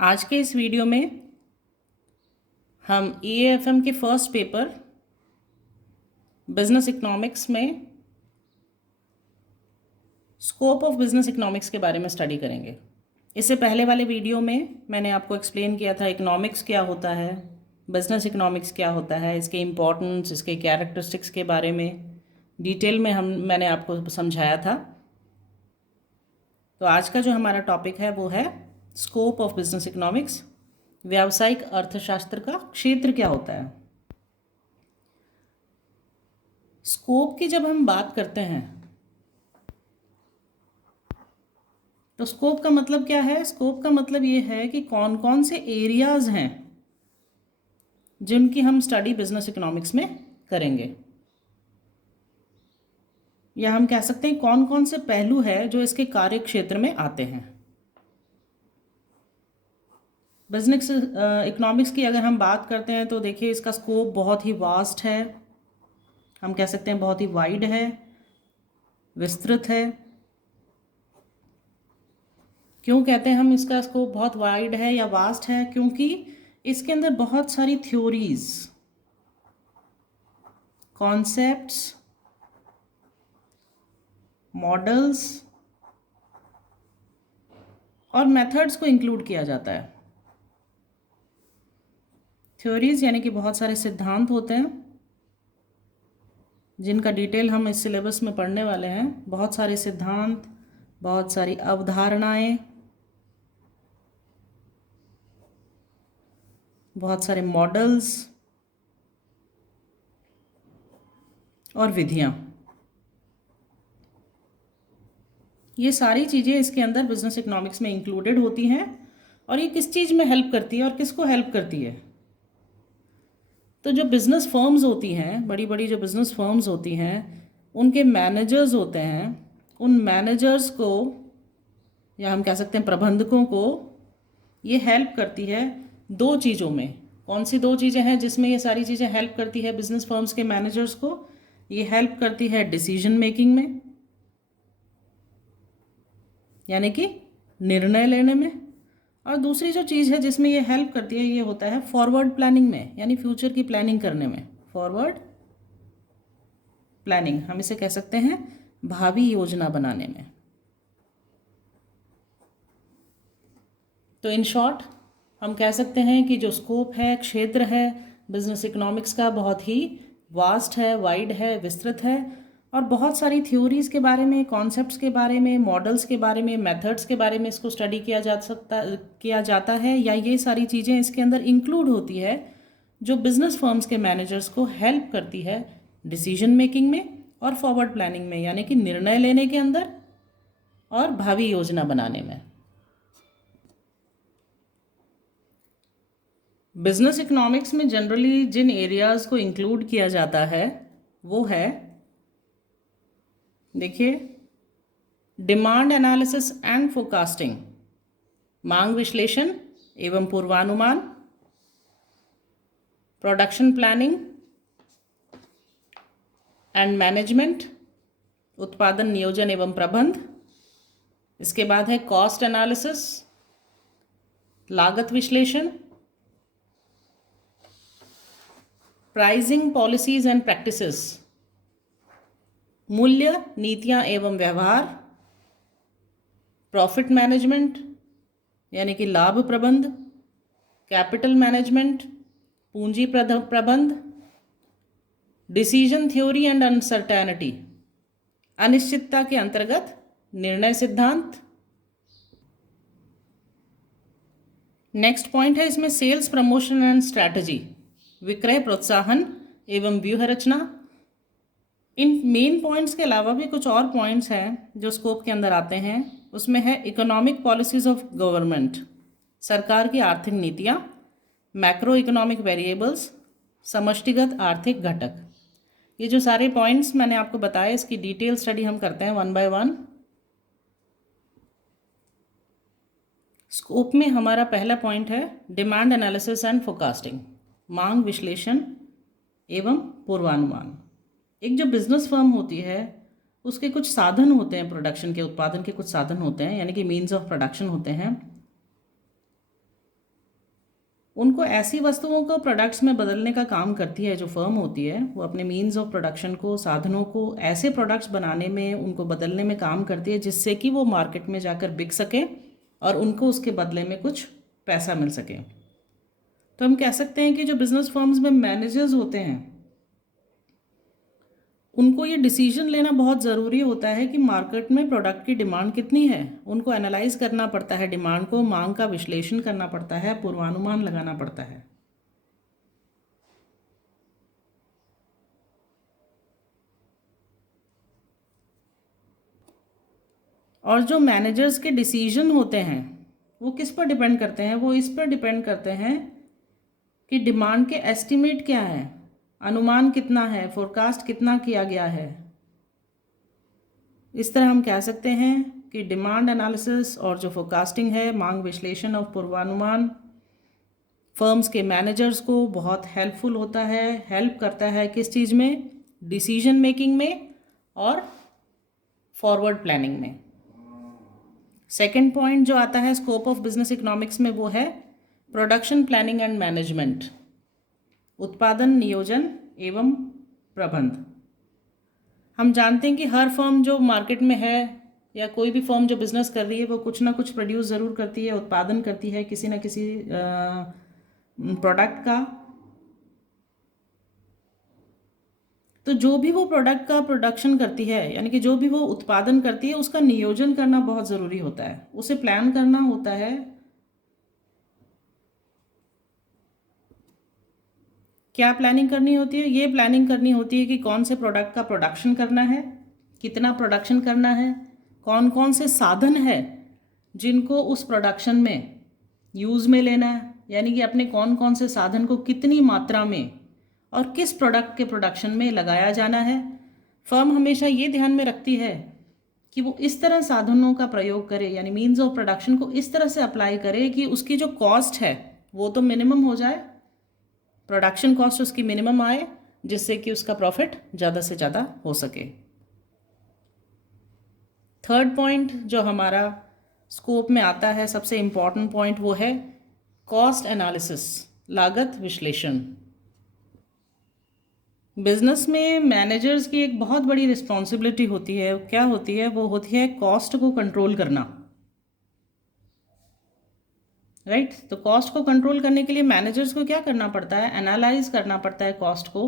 आज के इस वीडियो में हम EAFM के फर्स्ट पेपर बिजनेस इकोनॉमिक्स में स्कोप ऑफ बिजनेस इकोनॉमिक्स के बारे में स्टडी करेंगे। इससे पहले वाले वीडियो में मैंने आपको एक्सप्लेन किया था इकोनॉमिक्स क्या होता है, बिजनेस इकोनॉमिक्स क्या होता है, इसके इम्पोर्टेंस, इसके कैरेक्टरिस्टिक्स के बारे में डिटेल में मैंने आपको समझाया था। तो आज का जो हमारा टॉपिक है वो है स्कोप ऑफ बिजनेस इकोनॉमिक्स। व्यावसायिक अर्थशास्त्र का क्षेत्र क्या होता है। स्कोप की जब हम बात करते हैं तो स्कोप का मतलब क्या है। स्कोप का मतलब ये है कि कौन कौन से एरियाज हैं जिनकी हम स्टडी बिजनेस इकोनॉमिक्स में करेंगे, या हम कह सकते हैं कौन कौन से पहलू है जो इसके कार्य क्षेत्र में आते हैं। बिजनेस इकोनॉमिक्स की अगर हम बात करते हैं तो देखिए इसका स्कोप बहुत ही वास्ट है, हम कह सकते हैं बहुत ही वाइड है, विस्तृत है। क्यों कहते हैं हम इसका स्कोप बहुत वाइड है या वास्ट है? क्योंकि इसके अंदर बहुत सारी थ्योरीज, कॉन्सेप्ट्स, मॉडल्स और मेथड्स को इंक्लूड किया जाता है। थ्योरीज यानी कि बहुत सारे सिद्धांत होते हैं जिनका डिटेल हम इस सिलेबस में पढ़ने वाले हैं। बहुत सारे सिद्धांत, बहुत सारी अवधारणाएं, बहुत सारे मॉडल्स और विधियां, ये सारी चीज़ें इसके अंदर बिजनेस इकोनॉमिक्स में इंक्लूडेड होती हैं। और ये किस चीज़ में हेल्प करती है और किसको हेल्प करती है? तो जो बिज़नेस फर्म्स होती हैं, बड़ी बड़ी जो बिज़नेस फर्म्स होती हैं, उनके मैनेजर्स होते हैं, उन मैनेजर्स को या हम कह सकते हैं प्रबंधकों को ये हेल्प करती है दो चीज़ों में। कौन सी दो चीज़ें हैं जिसमें ये सारी चीज़ें हेल्प करती है बिजनेस फर्म्स के मैनेजर्स को? ये हेल्प करती है डिसीजन मेकिंग में, यानी कि निर्णय लेने में। और दूसरी जो चीज़ है जिसमें ये हेल्प करती है, ये होता है फॉरवर्ड प्लानिंग में, यानी फ्यूचर की प्लानिंग करने में। फॉरवर्ड प्लानिंग हम इसे कह सकते हैं भावी योजना बनाने में। तो इन शॉर्ट हम कह सकते हैं कि जो स्कोप है, क्षेत्र है बिजनेस इकोनॉमिक्स का, बहुत ही वास्ट है, वाइड है, विस्तृत है। और बहुत सारी थ्योरीज़ के बारे में, कॉन्सेप्ट्स के बारे में, मॉडल्स के बारे में, मेथड्स के बारे में इसको स्टडी किया जाता है, या ये सारी चीज़ें इसके अंदर इंक्लूड होती है जो बिजनेस फर्म्स के मैनेजर्स को हेल्प करती है डिसीजन मेकिंग में और फॉरवर्ड प्लानिंग में, यानी कि निर्णय लेने के अंदर और भावी योजना बनाने में। बिजनेस इकोनॉमिक्स में जनरली जिन एरियाज़ को इंक्लूड किया जाता है वो है, देखिए, डिमांड एनालिसिस एंड फोरकास्टिंग, मांग विश्लेषण एवं पूर्वानुमान, प्रोडक्शन प्लानिंग एंड मैनेजमेंट, उत्पादन नियोजन एवं प्रबंध। इसके बाद है कॉस्ट एनालिसिस, लागत विश्लेषण, प्राइसिंग पॉलिसीज एंड प्रैक्टिसेस, मूल्य नीतियां एवं व्यवहार, प्रॉफिट मैनेजमेंट यानी कि लाभ प्रबंध, कैपिटल मैनेजमेंट पूंजी प्रबंध, डिसीजन थ्योरी एंड अनसर्टेनिटी अनिश्चितता के अंतर्गत निर्णय सिद्धांत। नेक्स्ट पॉइंट है इसमें सेल्स प्रमोशन एंड स्ट्रैटेजी, विक्रय प्रोत्साहन एवं व्यूह रचना। इन मेन पॉइंट्स के अलावा भी कुछ और पॉइंट्स हैं जो स्कोप के अंदर आते हैं। उसमें है इकोनॉमिक पॉलिसीज ऑफ गवर्नमेंट, सरकार की आर्थिक नीतियाँ, मैक्रो इकोनॉमिक वेरिएबल्स, समष्टिगत आर्थिक घटक। ये जो सारे पॉइंट्स मैंने आपको बताए, इसकी डिटेल स्टडी हम करते हैं वन बाय वन। स्कोप में हमारा पहला पॉइंट है डिमांड एनालिसिस एंड फोरकास्टिंग, मांग विश्लेषण एवं पूर्वानुमान। एक जो बिजनेस फर्म होती है उसके कुछ साधन होते हैं, प्रोडक्शन के, उत्पादन के कुछ साधन होते हैं, यानी कि मीन्स ऑफ प्रोडक्शन होते हैं। उनको ऐसी वस्तुओं को प्रोडक्ट्स में बदलने का काम करती है जो फर्म होती है, वो अपने मीन्स ऑफ प्रोडक्शन को, साधनों को ऐसे प्रोडक्ट्स बनाने में, उनको बदलने में काम करती है जिससे कि वो मार्केट में जाकर बिक सके और उनको उसके बदले में कुछ पैसा मिल सके। तो हम कह सकते हैं कि जो बिजनेस फर्म्स में मैनेजर्स होते हैं उनको ये डिसीजन लेना बहुत ज़रूरी होता है कि मार्केट में प्रोडक्ट की डिमांड कितनी है। उनको एनालाइज करना पड़ता है डिमांड को, मांग का विश्लेषण करना पड़ता है, पूर्वानुमान लगाना पड़ता है। और जो मैनेजर्स के डिसीजन होते हैं वो किस पर डिपेंड करते हैं? वो इस पर डिपेंड करते हैं कि डिमांड के एस्टिमेट क्या है, अनुमान कितना है, फोरकास्ट कितना किया गया है। इस तरह हम कह सकते हैं कि डिमांड एनालिसिस और जो फोरकास्टिंग है, मांग विश्लेषण और पूर्वानुमान, फर्म्स के मैनेजर्स को बहुत हेल्पफुल होता है, हेल्प करता है किस चीज़ में? डिसीजन मेकिंग में और फॉरवर्ड प्लानिंग में। सेकेंड पॉइंट जो आता है स्कोप ऑफ बिजनेस इकोनॉमिक्स में वो है प्रोडक्शन प्लानिंग एंड मैनेजमेंट, उत्पादन नियोजन एवं प्रबंध। हम जानते हैं कि हर फर्म जो मार्केट में है या कोई भी फर्म जो बिजनेस कर रही है वो कुछ ना कुछ प्रोड्यूस ज़रूर करती है, उत्पादन करती है किसी ना किसी प्रोडक्ट का। तो जो भी वो प्रोडक्ट का प्रोडक्शन करती है, यानी कि जो भी वो उत्पादन करती है, उसका नियोजन करना बहुत ज़रूरी होता है, उसे प्लान करना होता है। क्या प्लानिंग करनी होती है? ये प्लानिंग करनी होती है कि कौन से प्रोडक्ट का प्रोडक्शन करना है, कितना प्रोडक्शन करना है, कौन कौन से साधन है जिनको उस प्रोडक्शन में यूज़ में लेना है, यानी कि अपने कौन कौन से साधन को कितनी मात्रा में और किस प्रोडक्ट के प्रोडक्शन में लगाया जाना है। फर्म हमेशा ये ध्यान में रखती है कि वो इस तरह साधनों का प्रयोग करे, यानी मीन्स ऑफ प्रोडक्शन को इस तरह से अप्लाई करे कि उसकी जो कॉस्ट है वो तो मिनिमम हो जाए, प्रोडक्शन कॉस्ट उसकी मिनिमम आए, जिससे कि उसका प्रॉफिट ज़्यादा से ज़्यादा हो सके। थर्ड पॉइंट जो हमारा स्कोप में आता है, सबसे इम्पॉर्टेंट पॉइंट, वो है कॉस्ट एनालिसिस, लागत विश्लेषण। बिजनेस में मैनेजर्स की एक बहुत बड़ी रिस्पॉन्सिबिलिटी होती है। क्या होती है? वो होती है कॉस्ट को कंट्रोल करना, राइट। तो कॉस्ट को कंट्रोल करने के लिए मैनेजर्स को क्या करना पड़ता है? एनालाइज करना पड़ता है कॉस्ट को,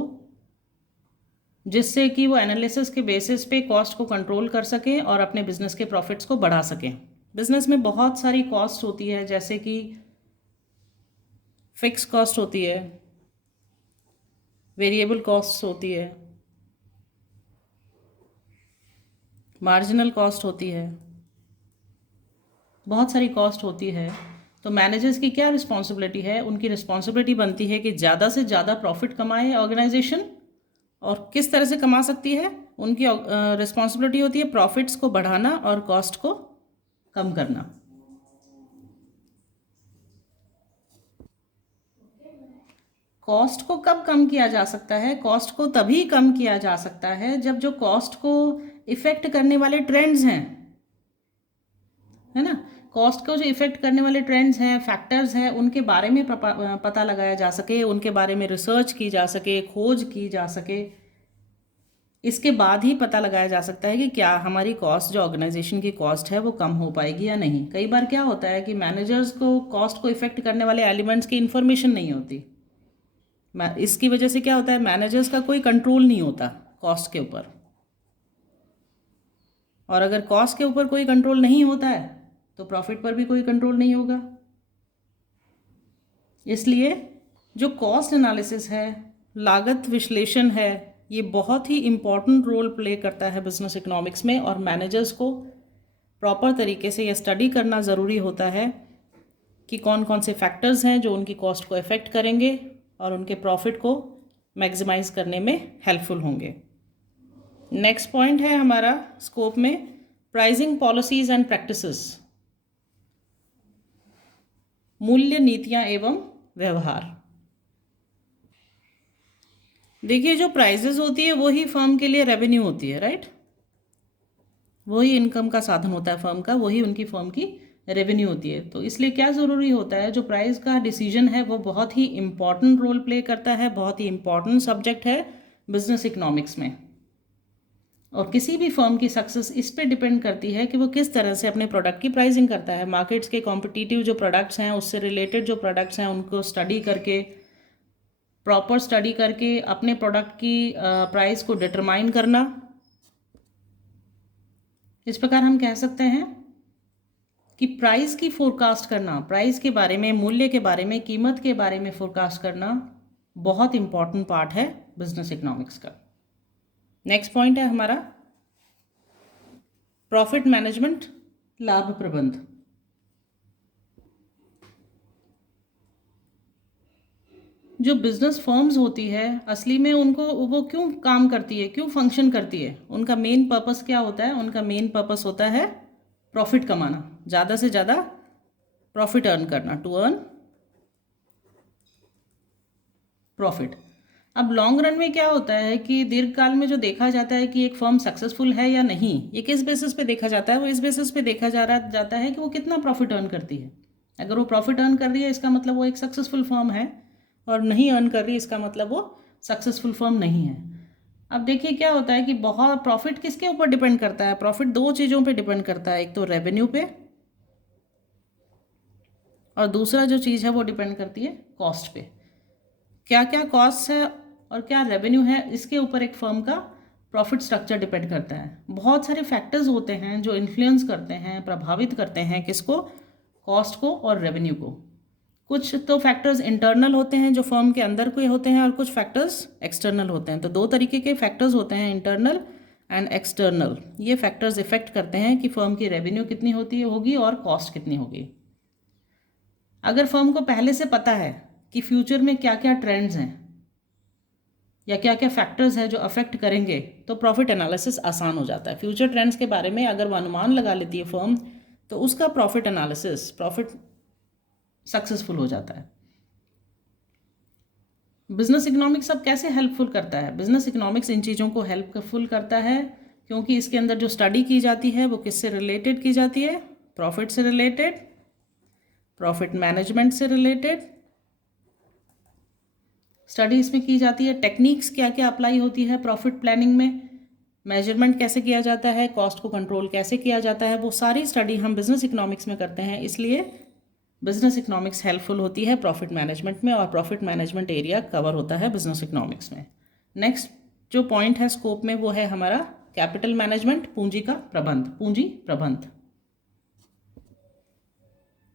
जिससे कि वो एनालिसिस के बेसिस पे कॉस्ट को कंट्रोल कर सकें और अपने बिजनेस के प्रॉफिट्स को बढ़ा सकें। बिजनेस में बहुत सारी कॉस्ट होती है, जैसे कि फिक्स कॉस्ट होती है, वेरिएबल कॉस्ट होती है, मार्जिनल कॉस्ट होती है, बहुत सारी कॉस्ट होती है। तो मैनेजर्स की क्या रिस्पॉन्सिबिलिटी है? उनकी रिस्पॉन्सिबिलिटी बनती है कि ज़्यादा से ज़्यादा प्रॉफिट कमाए ऑर्गेनाइजेशन। और किस तरह से कमा सकती है? उनकी रिस्पॉन्सिबिलिटी होती है प्रॉफिट्स को बढ़ाना और कॉस्ट को कम करना। कॉस्ट को कब कम किया जा सकता है? कॉस्ट को तभी कम किया जा सकता है जब जो कॉस्ट को इफ़ेक्ट करने वाले ट्रेंड्स हैं, है ना, कॉस्ट को जो इफ़ेक्ट करने वाले ट्रेंड्स हैं, फैक्टर्स हैं, उनके बारे में पता लगाया जा सके, उनके बारे में रिसर्च की जा सके, खोज की जा सके। इसके बाद ही पता लगाया जा सकता है कि क्या हमारी कॉस्ट, जो ऑर्गेनाइजेशन की कॉस्ट है, वो कम हो पाएगी या नहीं। कई बार क्या होता है कि मैनेजर्स को कॉस्ट को इफ़ेक्ट करने वाले एलिमेंट्स की इन्फॉर्मेशन नहीं होती। इसकी वजह से क्या होता है? मैनेजर्स का कोई कंट्रोल नहीं होता कॉस्ट के ऊपर। और अगर कॉस्ट के ऊपर कोई कंट्रोल नहीं होता है तो प्रॉफिट पर भी कोई कंट्रोल नहीं होगा। इसलिए जो कॉस्ट एनालिसिस है, लागत विश्लेषण है, ये बहुत ही इम्पॉर्टेंट रोल प्ले करता है बिजनेस इकोनॉमिक्स में। और मैनेजर्स को प्रॉपर तरीके से ये स्टडी करना ज़रूरी होता है कि कौन कौन से फैक्टर्स हैं जो उनकी कॉस्ट को इफ़ेक्ट करेंगे और उनके प्रॉफिट को मैक्सिमाइज करने में हेल्पफुल होंगे। नेक्स्ट पॉइंट है हमारा स्कोप में प्राइसिंग पॉलिसीज एंड प्रैक्टिसेस, मूल्य नीतियां एवं व्यवहार। देखिए, जो प्राइजेस होती है वही फर्म के लिए रेवेन्यू होती है, राइट। वही इनकम का साधन होता है फर्म का, वही उनकी फर्म की रेवेन्यू होती है। तो इसलिए क्या ज़रूरी होता है, जो प्राइस का डिसीजन है वो बहुत ही इम्पॉर्टेंट रोल प्ले करता है, बहुत ही इम्पॉर्टेंट सब्जेक्ट है बिजनेस इकोनॉमिक्स में। और किसी भी फर्म की सक्सेस इस पे डिपेंड करती है कि वो किस तरह से अपने प्रोडक्ट की प्राइसिंग करता है। मार्केट्स के कॉम्पिटिटिव जो प्रोडक्ट्स हैं, उससे रिलेटेड जो प्रोडक्ट्स हैं, उनको स्टडी करके, प्रॉपर स्टडी करके अपने प्रोडक्ट की प्राइस को डिटरमाइन करना। इस प्रकार हम कह सकते हैं कि प्राइस की फोरकास्ट करना, प्राइस के बारे में, मूल्य के बारे में, कीमत के बारे में फोरकास्ट करना बहुत इंपॉर्टेंट पार्ट है बिजनेस इकोनॉमिक्स का। नेक्स्ट पॉइंट है हमारा प्रॉफिट मैनेजमेंट, लाभ प्रबंध। जो बिजनेस फर्म्स होती है, असली में उनको वो क्यों काम करती है, क्यों फंक्शन करती है, उनका मेन पर्पस क्या होता है? उनका मेन पर्पस होता है प्रॉफिट कमाना, ज़्यादा से ज़्यादा प्रॉफिट अर्न करना, टू अर्न प्रॉफिट। अब लॉन्ग रन में क्या होता है कि दीर्घकाल में जो देखा जाता है कि एक फर्म सक्सेसफुल है या नहीं, ये किस बेसिस पे देखा जाता है? वो इस बेसिस पे देखा जाता है कि वो कितना प्रॉफिट अर्न करती है। अगर वो प्रॉफिट अर्न कर रही है, इसका मतलब वो एक सक्सेसफुल फर्म है, और नहीं अर्न कर रही, इसका मतलब वो सक्सेसफुल फर्म नहीं है। अब देखिए क्या होता है कि बहुत प्रॉफिट किसके ऊपर डिपेंड करता है? प्रॉफिट दो चीज़ों पे डिपेंड करता है, एक तो रेवेन्यू पे, और दूसरा जो चीज़ है वो डिपेंड करती है कॉस्ट पे। क्या क्या कॉस्ट है और क्या रेवेन्यू है, इसके ऊपर एक फर्म का प्रॉफिट स्ट्रक्चर डिपेंड करता है। बहुत सारे फैक्टर्स होते हैं जो इन्फ्लुएंस करते हैं, प्रभावित करते हैं किसको? कॉस्ट को और रेवेन्यू को। कुछ तो फैक्टर्स इंटरनल होते हैं जो फर्म के अंदर के होते हैं, और कुछ फैक्टर्स एक्सटर्नल होते हैं। तो दो तरीके के फैक्टर्स होते हैं, इंटरनल एंड एक्सटर्नल। ये फैक्टर्स इफेक्ट करते हैं कि फर्म की रेवेन्यू कितनी होगी और कॉस्ट कितनी होगी। अगर फर्म को पहले से पता है कि फ्यूचर में क्या क्या ट्रेंड्स हैं या क्या क्या फैक्टर्स हैं जो अफेक्ट करेंगे, तो प्रॉफिट एनालिसिस आसान हो जाता है। फ्यूचर ट्रेंड्स के बारे में अगर वो अनुमान लगा लेती है फर्म, तो उसका प्रॉफिट एनालिसिस, प्रॉफिट सक्सेसफुल हो जाता है। बिजनेस इकोनॉमिक्स अब कैसे हेल्पफुल करता है? बिजनेस इकोनॉमिक्स इन चीज़ों को हेल्पफुल करता है क्योंकि इसके अंदर जो स्टडी की जाती है वो किससे रिलेटेड की जाती है? प्रॉफिट से रिलेटेड, प्रॉफिट मैनेजमेंट से रिलेटेड स्टडी इसमें की जाती है। टेक्निक्स क्या क्या अप्लाई होती है प्रॉफिट प्लानिंग में, मेजरमेंट कैसे किया जाता है, कॉस्ट को कंट्रोल कैसे किया जाता है, वो सारी स्टडी हम बिजनेस इकोनॉमिक्स में करते हैं। इसलिए बिजनेस इकोनॉमिक्स हेल्पफुल होती है प्रॉफिट मैनेजमेंट में, और प्रॉफिट मैनेजमेंट एरिया कवर होता है बिजनेस इकोनॉमिक्स में। नेक्स्ट जो पॉइंट है स्कोप में, वो है हमारा कैपिटल मैनेजमेंट, पूंजी का प्रबंध, पूंजी प्रबंध।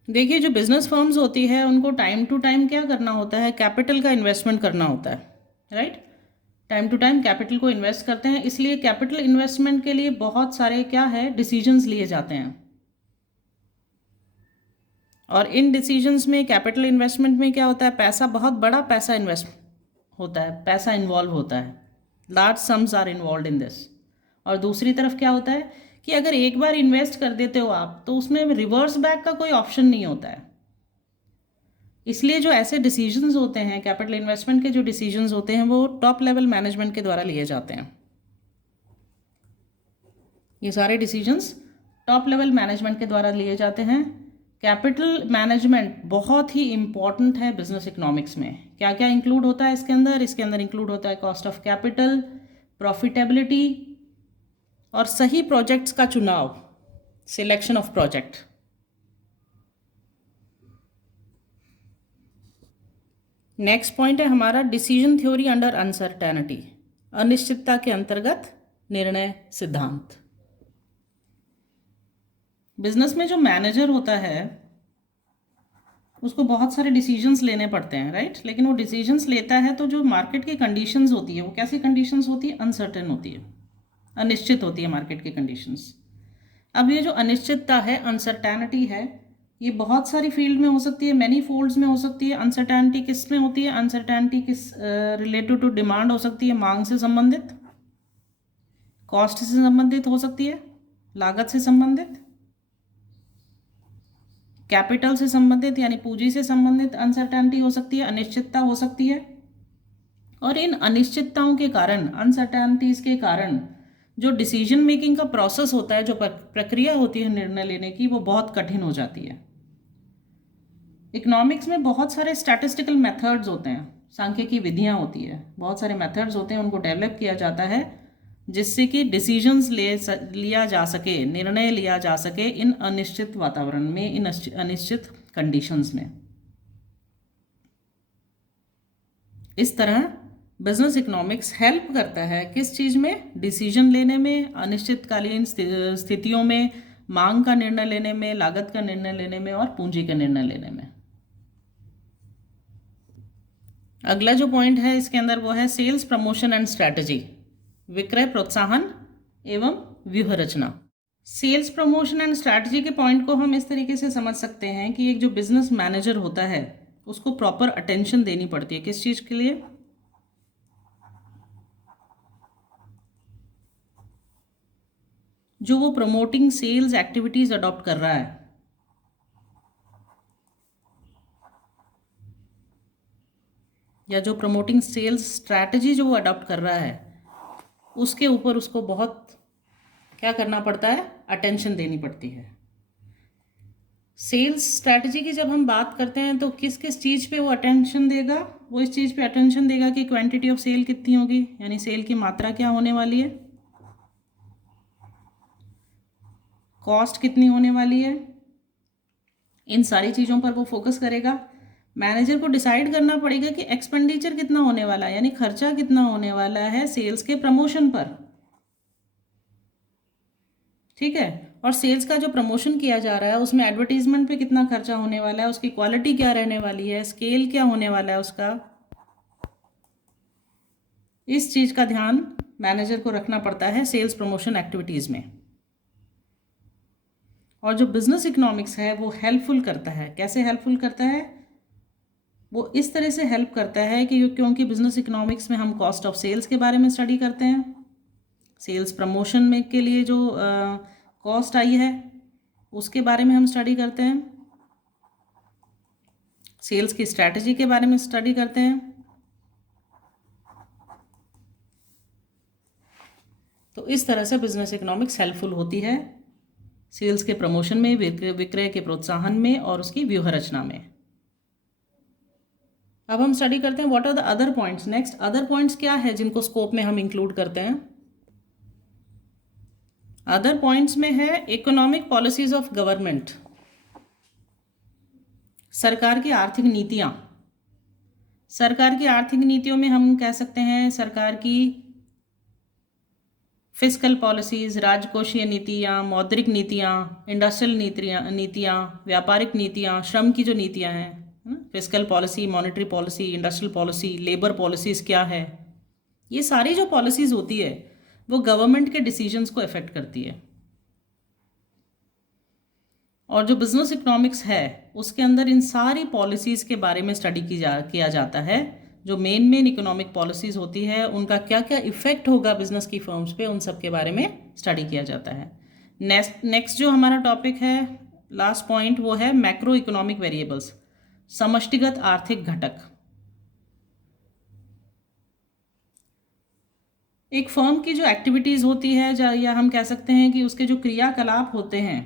देखिए जो बिजनेस फर्म्स होती है उनको टाइम टू टाइम क्या करना होता है? कैपिटल का इन्वेस्टमेंट करना होता है, right? Time to time capital को इन्वेस्ट करते हैं, इसलिए कैपिटल इन्वेस्टमेंट के लिए बहुत सारे क्या है डिसीजंस लिए जाते हैं। और इन डिसीजंस में, कैपिटल इन्वेस्टमेंट में क्या होता है? पैसा, बहुत बड़ा पैसा इन्वेस्ट होता है, पैसा इन्वॉल्व होता है, large sums are involve in this. और दूसरी तरफ क्या होता है कि अगर एक बार इन्वेस्ट कर देते हो आप, तो उसमें रिवर्स बैक का कोई ऑप्शन नहीं होता है। इसलिए जो ऐसे डिसीजंस होते हैं, कैपिटल इन्वेस्टमेंट के जो डिसीजंस होते हैं, वो टॉप लेवल मैनेजमेंट के द्वारा लिए जाते हैं। ये सारे डिसीजंस टॉप लेवल मैनेजमेंट के द्वारा लिए जाते हैं। कैपिटल मैनेजमेंट बहुत ही इंपॉर्टेंट है बिजनेस इकोनॉमिक्स में। क्या क्या इंक्लूड होता है इसके अंदर? इसके अंदर इंक्लूड होता है कॉस्ट ऑफ कैपिटल, प्रॉफिटेबिलिटी, और सही प्रोजेक्ट्स का चुनाव, selection of project. Next point है हमारा डिसीजन थ्योरी अंडर अनसर्टेनिटी, अनिश्चितता के अंतर्गत निर्णय सिद्धांत। बिजनेस में जो मैनेजर होता है उसको बहुत सारे डिसीजंस लेने पड़ते हैं, राइट? लेकिन वो डिसीजंस लेता है तो जो मार्केट की कंडीशंस होती है वो कैसी कंडीशंस होती है? अनसर्टेन होती है, अनिश्चित होती है मार्केट की कंडीशंस। अब ये जो अनिश्चितता है, अनसर्टेनिटी है, ये बहुत सारी फील्ड में हो सकती है, मैनी फोल्ड्स में हो सकती है। अनसर्टेनिटी किस में होती है? अनसर्टेनिटी किस रिलेटेड टू डिमांड हो सकती है, मांग से संबंधित, कॉस्ट से संबंधित हो सकती है, लागत से संबंधित, कैपिटल से संबंधित यानी पूंजी से संबंधित अनसर्टेनिटी हो सकती है, अनिश्चितता हो सकती है। और इन अनिश्चितताओं के कारण, अनसर्टेनिटीज के कारण जो डिसीजन मेकिंग का प्रोसेस होता है, जो प्रक्रिया होती है निर्णय लेने की, वो बहुत कठिन हो जाती है। इकोनॉमिक्स में बहुत सारे स्टैटिस्टिकल मेथड्स होते हैं, सांख्यिकी विधियां होती है, बहुत सारे मेथड्स होते हैं, उनको डेवलप किया जाता है जिससे कि डिसीजंस लिया जा सके, निर्णय लिया जा सके इन अनिश्चित वातावरण में, इन अनिश्चित कंडीशंस में। इस तरह बिजनेस इकोनॉमिक्स हेल्प करता है किस चीज़ में? डिसीजन लेने में, अनिश्चितकालीन स्थितियों में, मांग का निर्णय लेने में, लागत का निर्णय लेने में और पूंजी का निर्णय लेने में। अगला जो पॉइंट है इसके अंदर वो है सेल्स प्रमोशन एंड स्ट्रैटेजी, विक्रय प्रोत्साहन एवं व्यूह रचना। सेल्स प्रमोशन एंड स्ट्रैटेजी के पॉइंट को हम इस तरीके से समझ सकते हैं कि एक जो बिजनेस मैनेजर होता है उसको प्रॉपर अटेंशन देनी पड़ती है किस चीज़ के लिए? जो वो प्रमोटिंग सेल्स एक्टिविटीज अडॉप्ट कर रहा है, या जो प्रमोटिंग सेल्स स्ट्रैटेजी जो वो अडॉप्ट कर रहा है, उसके ऊपर उसको बहुत क्या करना पड़ता है? अटेंशन देनी पड़ती है। सेल्स स्ट्रैटेजी की जब हम बात करते हैं तो किस किस चीज़ पे वो अटेंशन देगा? वो इस चीज़ पे अटेंशन देगा कि क्वांटिटी ऑफ सेल कितनी होगी, यानी सेल की मात्रा क्या होने वाली है, कॉस्ट कितनी होने वाली है, इन सारी चीज़ों पर वो फोकस करेगा। मैनेजर को डिसाइड करना पड़ेगा कि एक्सपेंडिचर कितना होने वाला है, यानी खर्चा कितना होने वाला है सेल्स के प्रमोशन पर, ठीक है। और सेल्स का जो प्रमोशन किया जा रहा है उसमें एडवर्टीजमेंट पे कितना खर्चा होने वाला है, उसकी क्वालिटी क्या रहने वाली है, स्केल क्या होने वाला है उसका, इस चीज़ का ध्यान मैनेजर को रखना पड़ता है सेल्स प्रमोशन एक्टिविटीज़ में। और जो बिजनेस इकोनॉमिक्स है वो हेल्पफुल करता है। कैसे हेल्पफुल करता है? वो इस तरह से हेल्प करता है कि क्योंकि बिजनेस इकोनॉमिक्स में हम कॉस्ट ऑफ सेल्स के बारे में स्टडी करते हैं, सेल्स प्रमोशन में के लिए जो कॉस्ट आई है उसके बारे में हम स्टडी करते हैं, सेल्स की स्ट्रैटेजी के बारे में स्टडी करते हैं। तो इस तरह से बिजनेस इकोनॉमिक्स हेल्पफुल होती है सेल्स के प्रमोशन में, विक्रय के प्रोत्साहन में और उसकी व्यूह रचना में। अब हम स्टडी करते हैं what are the other points. Next other points क्या है जिनको स्कोप में हम इंक्लूड करते हैं? अदर पॉइंट्स में है इकोनॉमिक पॉलिसीज ऑफ गवर्नमेंट, सरकार की आर्थिक नीतियां। सरकार की आर्थिक नीतियों में हम कह सकते हैं सरकार की फिस्कल पॉलिसीज, राजकोषीय नीतियां, मौद्रिक नीतियां, इंडस्ट्रियल नीतियां, व्यापारिक नीतियां, श्रम की जो नीतियां हैं, fiscal policy, monetary policy, industrial policy, labour policies क्या है, ये सारी जो पॉलिसीज होती है वो गवर्नमेंट के डिसीजंस को अफेक्ट करती है। और जो बिजनेस इकोनॉमिक्स है उसके अंदर इन सारी पॉलिसीज़ के बारे में स्टडी किया जाता है। जो मेन इकोनॉमिक पॉलिसीज़ होती है उनका क्या क्या इफ़ेक्ट होगा बिजनेस की फर्म्स पे, उन सब के बारे में स्टडी किया जाता है। नेक्स्ट जो हमारा टॉपिक है, लास्ट पॉइंट, वो है मैक्रो इकोनॉमिक वेरिएबल्स, समष्टिगत आर्थिक घटक। एक फर्म की जो एक्टिविटीज़ होती है या हम कह सकते हैं कि उसके जो क्रियाकलाप होते हैं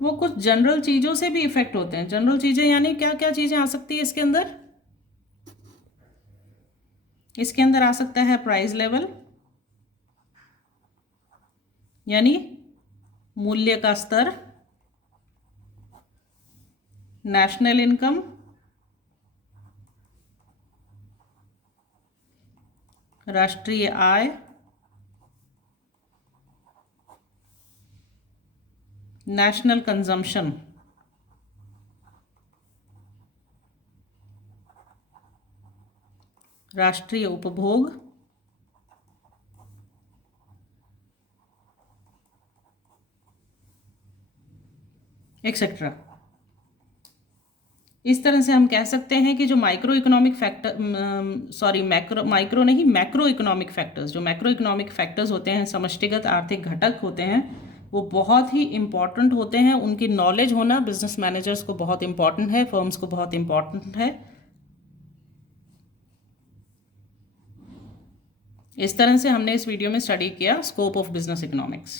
वो कुछ जनरल चीज़ों से भी इफेक्ट होते हैं। जनरल चीज़ें यानी क्या क्या चीज़ें आ सकती है इसके अंदर? इसके अंदर आ सकता है प्राइस लेवल, यानी मूल्य का स्तर, नेशनल इनकम, राष्ट्रीय आय, नेशनल कंजम्पशन, राष्ट्रीय उपभोग, एक्सेट्रा। इस तरह से हम कह सकते हैं कि जो micro economic factor, macro economic factors, जो मैक्रो इकोनॉमिक फैक्टर्स होते हैं, समष्टिगत आर्थिक घटक होते हैं, वो बहुत ही इम्पॉर्टेंट होते हैं। उनकी नॉलेज होना बिजनेस मैनेजर्स को बहुत इम्पॉर्टेंट है, फर्म्स को बहुत इम्पॉर्टेंट है। इस तरह से हमने इस वीडियो में स्टडी किया स्कोप ऑफ बिजनेस इकोनॉमिक्स।